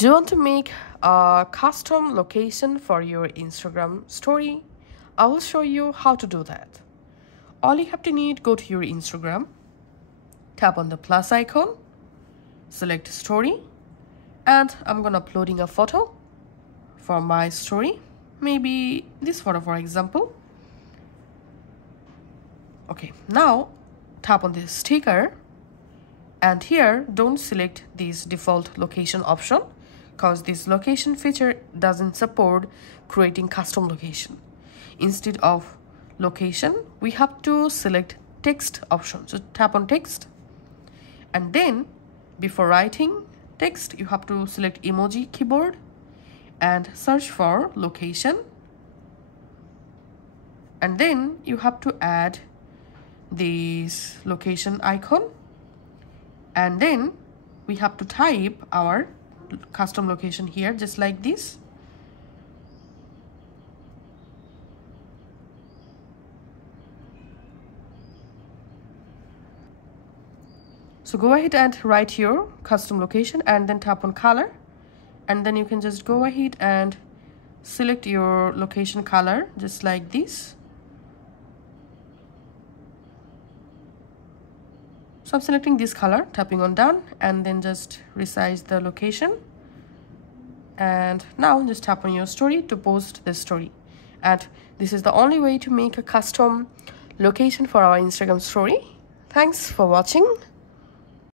Do you want to make a custom location for your Instagram story? I will show you how to do that. All you have to need, go to your Instagram, tap on the plus icon, select story, and I'm gonna uploading a photo for my story. Maybe this photo, for example. Okay, now tap on this sticker, and here don't select this default location option because this location feature doesn't support creating custom location. Instead of location, we have to select text option. So tap on text, and then before writing text, you have to select emoji keyboard and search for location, and then you have to add this location icon, and then we have to type our custom location here just like this. So go ahead and write your custom location and then tap on color, and then you can just go ahead and select your location color just like this. So I'm selecting this color, tapping on done, and then just resize the location. And now just tap on your story to post this story. And this is the only way to make a custom location for our Instagram story. Thanks for watching.